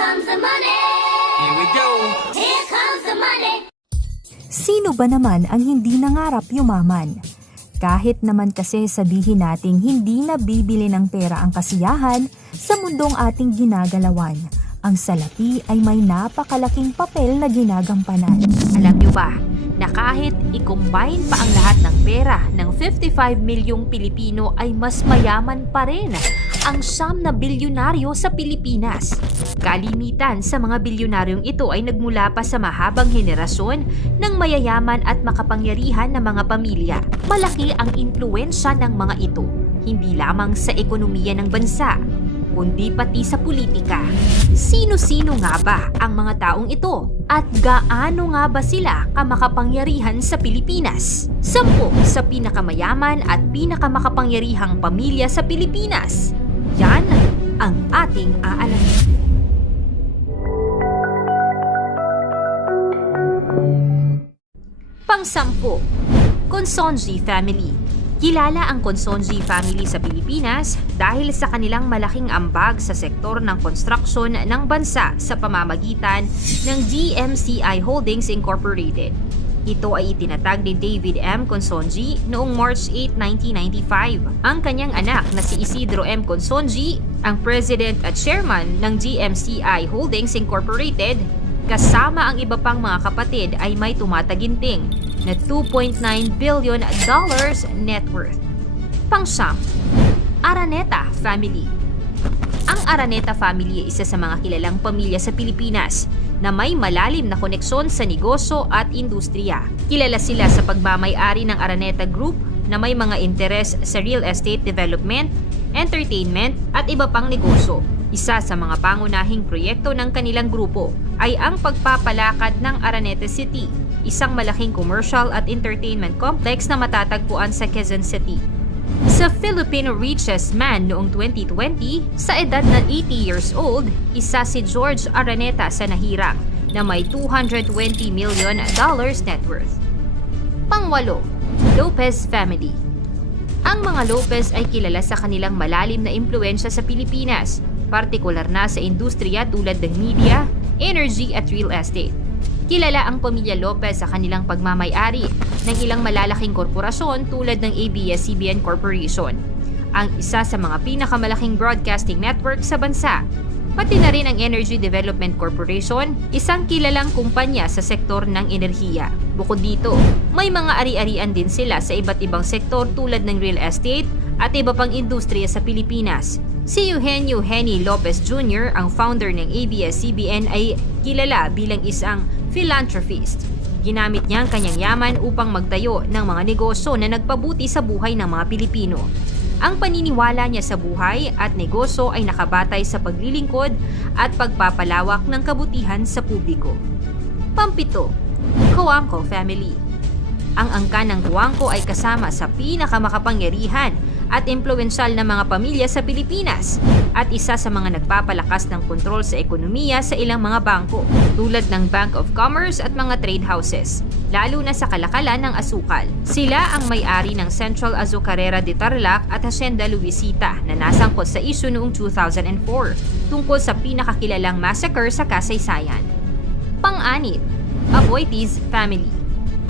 comes the money. Here we go. Here comes the money. Sino ba naman ang hindi nangarap yumaman? Kahit naman kasi sabihin nating hindi nabibili ng pera ang kasiyahan sa mundong ating ginagalawan, ang salapi ay may napakalaking papel na ginagampanan. Alam nyo ba na kahit i-combine pa ang lahat ng pera ng 55 milyong Pilipino ay mas mayaman pa rin ang 9 na bilyonaryo sa Pilipinas. Kalimitan sa mga bilyonaryong ito ay nagmula pa sa mahabang henerasyon ng mayayaman at makapangyarihan na mga pamilya. Malaki ang impluwensya ng mga ito, hindi lamang sa ekonomiya ng bansa, kundi pati sa politika. Sino-sino nga ba ang mga taong ito? At gaano nga ba sila kamakapangyarihan sa Pilipinas? 10 sa pinakamayaman at pinakamakapangyarihang pamilya sa Pilipinas. Yan ang ating aalamin. Pang-10, Consonji Family. Kilala ang Consonji family sa Pilipinas dahil sa kanilang malaking ambag sa sektor ng construction ng bansa sa pamamagitan ng DMCI Holdings Incorporated. Ito ay itinatag ni David M. Consonji noong March 8, 1995. Ang kanyang anak na si Isidro M. Consonji, ang president at chairman ng DMCI Holdings Incorporated, kasama ang iba pang mga kapatid ay may tumataginting na $2.9 billion net worth. Pang-10, Araneta Family. Ang Araneta family ay isa sa mga kilalang pamilya sa Pilipinas na may malalim na koneksyon sa negosyo at industriya. Kilala sila sa pagmamay-ari ng Araneta Group na may mga interes sa real estate development, entertainment at iba pang negosyo. Isa sa mga pangunahing proyekto ng kanilang grupo ay ang pagpapalakad ng Araneta City, isang malaking commercial at entertainment complex na matatagpuan sa Quezon City. Sa Filipino richest man noong 2020, sa edad na 80 years old, isa si George Araneta sa nahirang na may $220 million net worth. Pang-8, Lopez Family. Ang mga Lopez ay kilala sa kanilang malalim na impluwensya sa Pilipinas, partikular na sa industriya tulad ng media, energy at real estate. Kilala ang pamilya Lopez sa kanilang pagmamay-ari ng ilang malalaking korporasyon tulad ng ABS-CBN Corporation, ang isa sa mga pinakamalaking broadcasting network sa bansa. Pati na rin ang Energy Development Corporation, isang kilalang kumpanya sa sektor ng enerhiya. Bukod dito, may mga ari-arian din sila sa iba't ibang sektor tulad ng real estate at iba pang industriya sa Pilipinas. Si Eugenio Henny Lopez Jr., ang founder ng ABS-CBN, ay kilala bilang isang philanthropist. Ginamit niya ang kanyang yaman upang magtayo ng mga negosyo na nagpabuti sa buhay ng mga Pilipino. Ang paniniwala niya sa buhay at negosyo ay nakabatay sa paglilingkod at pagpapalawak ng kabutihan sa publiko. Pang-7, Coangco Family. Ang angkan ng Coangco ay kasama sa pinakamakapangyarihan at impluwensyal na mga pamilya sa Pilipinas at isa sa mga nagpapalakas ng kontrol sa ekonomiya sa ilang mga bangko tulad ng Bank of Commerce at mga trade houses, lalo na sa kalakalan ng asukal. Sila ang may-ari ng Central Azucarera de Tarlac at Hacienda Luisita na nasangkot sa isyu noong 2004 tungkol sa pinakakilalang massacre sa kasaysayan. Pang-6, Aboitiz Family.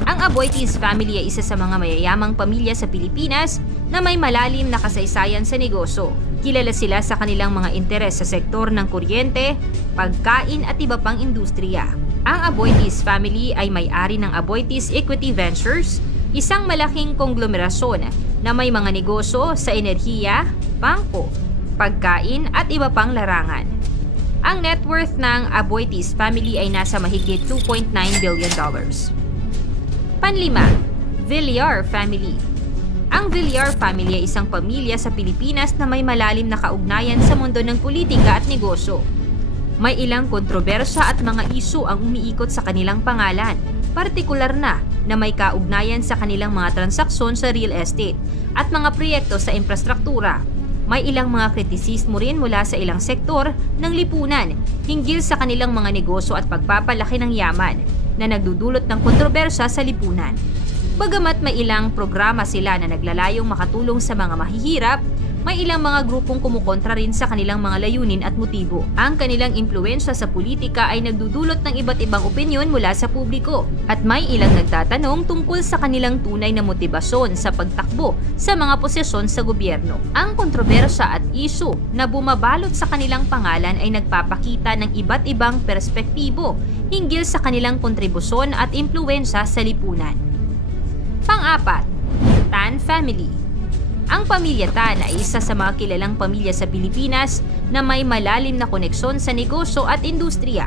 Ang Aboitiz family ay isa sa mga mayayamang pamilya sa Pilipinas na may malalim na kasaysayan sa negosyo. Kilala sila sa kanilang mga interes sa sektor ng kuryente, pagkain at iba pang industriya. Ang Aboitiz family ay may-ari ng Aboitiz Equity Ventures, isang malaking konglomerasyon na may mga negosyo sa enerhiya, bangko, pagkain at iba pang larangan. Ang net worth ng Aboitiz family ay nasa mahigit $2.9 billion. Pang-5, Villar Family. Ang Villar family ay isang pamilya sa Pilipinas na may malalim na kaugnayan sa mundo ng politika at negosyo. May ilang kontrobersya at mga isyu ang umiikot sa kanilang pangalan, partikular na may kaugnayan sa kanilang mga transaksyon sa real estate at mga proyekto sa infrastruktura. May ilang mga kritisismo rin mula sa ilang sektor ng lipunan hinggil sa kanilang mga negosyo at pagpapalaki ng yaman na nagdudulot ng kontrobersya sa lipunan. Bagamat may ilang programa sila na naglalayong makatulong sa mga mahihirap, may ilang mga grupong kumukontra rin sa kanilang mga layunin at motibo. Ang kanilang impluwensya sa politika ay nagdudulot ng iba't ibang opinyon mula sa publiko at may ilang nagtatanong tungkol sa kanilang tunay na motibasyon sa pagtakbo sa mga posisyon sa gobyerno. Ang kontrobersya at isyu na bumabalot sa kanilang pangalan ay nagpapakita ng iba't ibang perspektibo hinggil sa kanilang kontribusyon at impluwensya sa lipunan. Pang-apat, Tan family. Ang pamilya Tan ay isa sa mga kilalang pamilya sa Pilipinas na may malalim na koneksyon sa negosyo at industriya.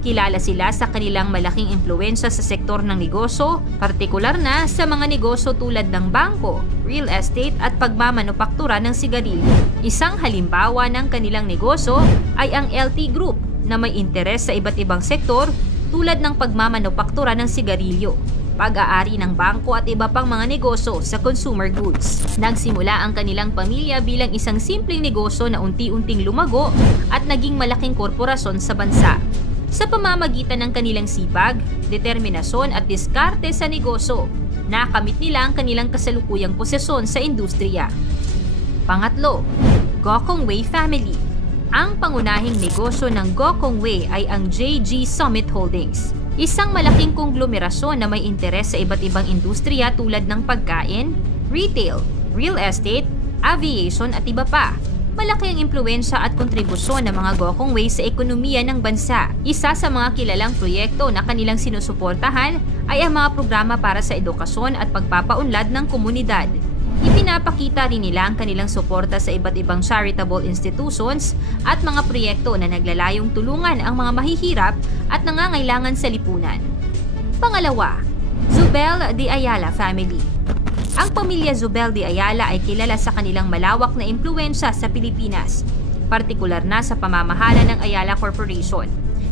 Kilala sila sa kanilang malaking impluwensya sa sektor ng negosyo, partikular na sa mga negosyo tulad ng bangko, real estate at pagmamanupaktura ng sigarilyo. Isang halimbawa ng kanilang negosyo ay ang LT Group na may interes sa iba't ibang sektor tulad ng pagmamanupaktura ng sigarilyo, pag-aari ng bangko at iba pang mga negosyo sa consumer goods. Nagsimula ang kanilang pamilya bilang isang simpleng negosyo na unti-unting lumago at naging malaking korporasyon sa bansa. Sa pamamagitan ng kanilang sipag, determinasyon at diskarte sa negosyo, nakamit nila ang kanilang kasalukuyang posisyon sa industriya. Pangatlo, Gokong Wei Family. Ang pangunahing negosyo ng Gokong Wei ay ang JG Summit Holdings. Isang malaking konglomerasyon na may interes sa iba't ibang industriya tulad ng pagkain, retail, real estate, aviation at iba pa. Malaki ang impluwensya at kontribusyon ng mga Gokong Wei sa ekonomiya ng bansa. Isa sa mga kilalang proyekto na kanilang sinusuportahan ay ang mga programa para sa edukasyon at pagpapaunlad ng komunidad. Ipinapakita rin nila ang kanilang suporta sa iba't ibang charitable institutions at mga proyekto na naglalayong tulungan ang mga mahihirap at nangangailangan sa lipunan. Pangalawa, Zubel de Ayala Family. Ang pamilya Zubel de Ayala ay kilala sa kanilang malawak na impluwensya sa Pilipinas, partikular na sa pamamahala ng Ayala Corporation,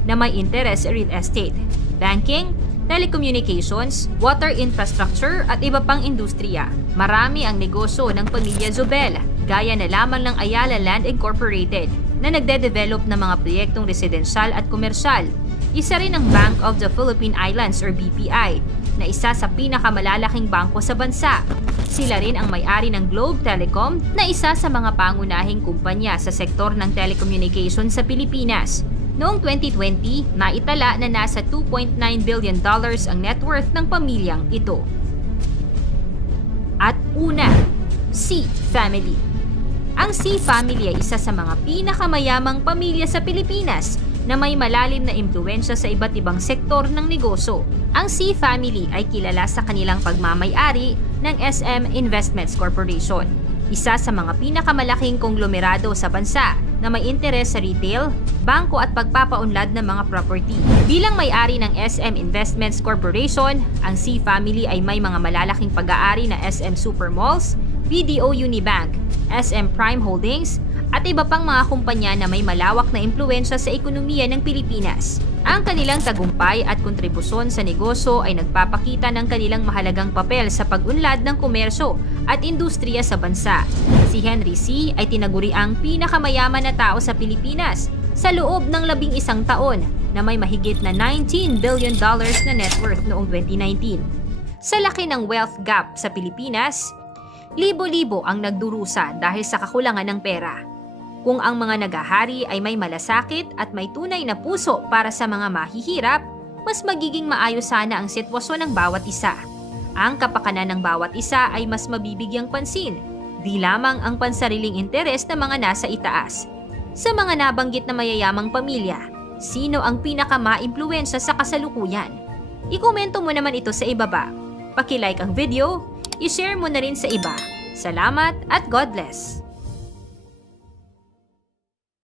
na may interes sa real estate, banking, telecommunications, water infrastructure at iba pang industriya. Marami ang negosyo ng pamilya Zubel, gaya na lamang ng Ayala Land Incorporated na nagde-develop ng mga proyektong residensyal at komersyal. Isa rin ang Bank of the Philippine Islands or BPI na isa sa pinakamalalaking bangko sa bansa. Sila rin ang may-ari ng Globe Telecom na isa sa mga pangunahing kumpanya sa sektor ng telecommunication sa Pilipinas. Noong 2020, naitala na nasa $2.9 billion ang net worth ng pamilyang ito. At una, C Family. Ang C Family ay isa sa mga pinakamayamang pamilya sa Pilipinas na may malalim na impluwensya sa iba't ibang sektor ng negosyo. Ang C Family ay kilala sa kanilang pagmamay-ari ng SM Investments Corporation, isa sa mga pinakamalaking konglomerado sa bansa na may interes sa retail, bangko at pagpapaunlad ng mga property. Bilang may-ari ng SM Investments Corporation, ang C Family ay may mga malalaking pag-aari na SM Supermalls, BDO Unibank, SM Prime Holdings, at iba pang mga kumpanya na may malawak na impluwensya sa ekonomiya ng Pilipinas. Ang kanilang tagumpay at kontribusyon sa negosyo ay nagpapakita ng kanilang mahalagang papel sa pag-unlad ng komersyo at industriya sa bansa. Si Henry C. ay tinaguri ang pinakamayaman na tao sa Pilipinas sa loob ng 11 taon na may mahigit na $19 billion na net worth noong 2019. Sa laki ng wealth gap sa Pilipinas, libo-libo ang nagdurusa dahil sa kakulangan ng pera. Kung ang mga nagahari ay may malasakit at may tunay na puso para sa mga mahihirap, mas magiging maayos sana ang sitwasyon ng bawat isa. Ang kapakanan ng bawat isa ay mas mabibigyang pansin, di lamang ang pansariling interes ng mga nasa itaas. Sa mga nabanggit na mayayamang pamilya, sino ang pinakamaimpluwensya sa kasalukuyan? Ikomento mo naman ito sa ibaba. Paki-like ang video, i-share mo na rin sa iba. Salamat at God bless!